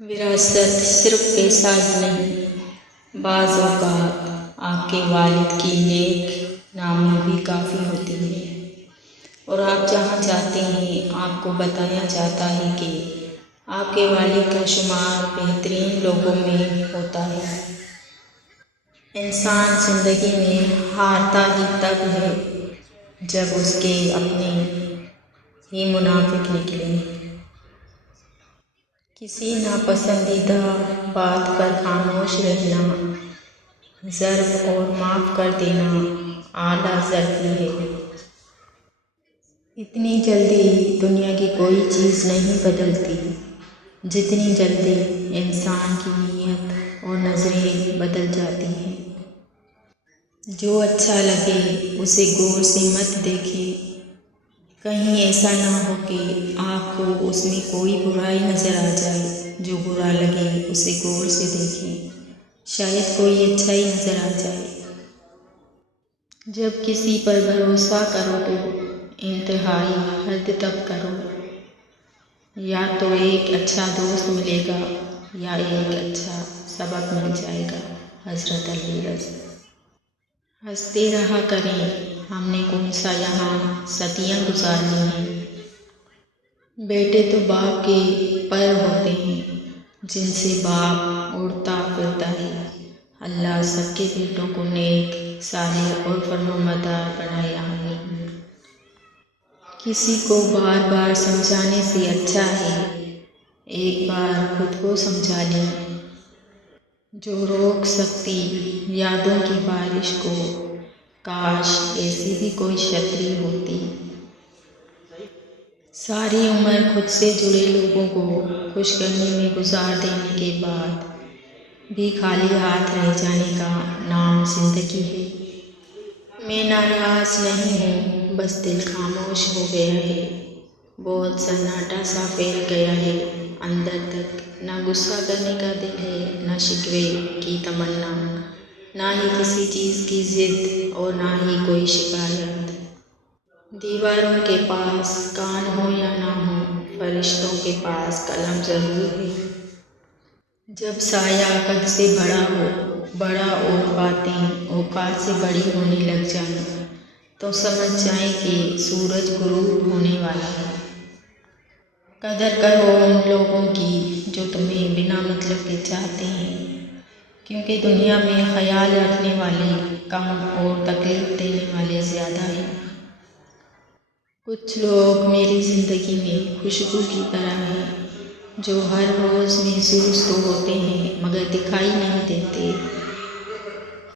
وراثت صرف پیسہ ہی نہیں، بعض اوقات آپ کے والد کی نیک نامی بھی کافی ہوتی ہے، اور آپ جہاں جاتے ہیں آپ کو بتایا جاتا ہے کہ آپ کے والد کا شمار بہترین لوگوں میں ہوتا ہے۔ انسان زندگی میں ہارتا ہی تب ہے جب اس کے اپنے ہی منافق نکلیں۔ کسی ناپسندیدہ بات پر خاموش رہنا ضرب اور معاف کر دینا اعلیٰ ضربی ہے۔ اتنی جلدی دنیا کی کوئی چیز نہیں بدلتی جتنی جلدی انسان کی نیت اور نظریں بدل جاتی ہیں۔ جو اچھا لگے اسے غور سے مت دیکھیں، کہیں ایسا نہ ہو کہ آپ کو اس میں کوئی برائی نظر آ جائے۔ جو برا لگے اسے غور سے دیکھیں، شاید کوئی اچھائی نظر آ جائے۔ جب کسی پر بھروسہ کرو تو انتہائی حد تک کرو، یا تو ایک اچھا دوست ملے گا یا ایک اچھا سبق مل جائے گا۔ حضرت علی رضا۔ ہنستے رہا کریں، ہم نے کون سا یہاں صدیاں گزار لی ہیں۔ بیٹے تو باپ کے پر ہوتے ہیں جن سے باپ اڑتا پھرتا ہے۔ اللہ سب کے بیٹوں کو نیک، صالح اور فرمانبردار بنائے، آمین۔ کسی کو بار بار سمجھانے سے اچھا ہے ایک بار خود کو سمجھا لیں۔ جو روک سکتی یادوں کی بارش کو، کاش ایسی بھی کوئی چھتری ہوتی۔ ساری عمر خود سے جڑے لوگوں کو خوش کرنے میں گزار دینے کے بعد بھی خالی ہاتھ رہ جانے کا نام زندگی ہے۔ میں ناراض نہیں ہوں، بس دل خاموش ہو گیا ہے۔ بہت سناٹا سا پھیل گیا ہے اندر تک، نہ غصہ کرنے کا دل ہے، نہ شکوے کی تمنا، نہ ہی کسی چیز کی ضد اور نہ ہی کوئی شکایت۔ دیواروں کے پاس کان ہو یا نہ ہو، فرشتوں کے پاس قلم ضرور ہے۔ جب سایہ قد سے بڑا اور باتیں اوقات سے بڑی ہونے لگ جائیں تو سمجھ جائیں کہ سورج غروب ہونے والا ہے۔ قدر کرو ان لوگوں کی جو تمہیں بنا مطلب کے چاہتے ہیں، کیونکہ دنیا میں خیال رکھنے والے کم اور تکلیف دینے والے زیادہ ہیں۔ کچھ لوگ میری زندگی میں خوشبو کی طرح ہیں جو ہر روز محسوس تو ہوتے ہیں مگر دکھائی نہیں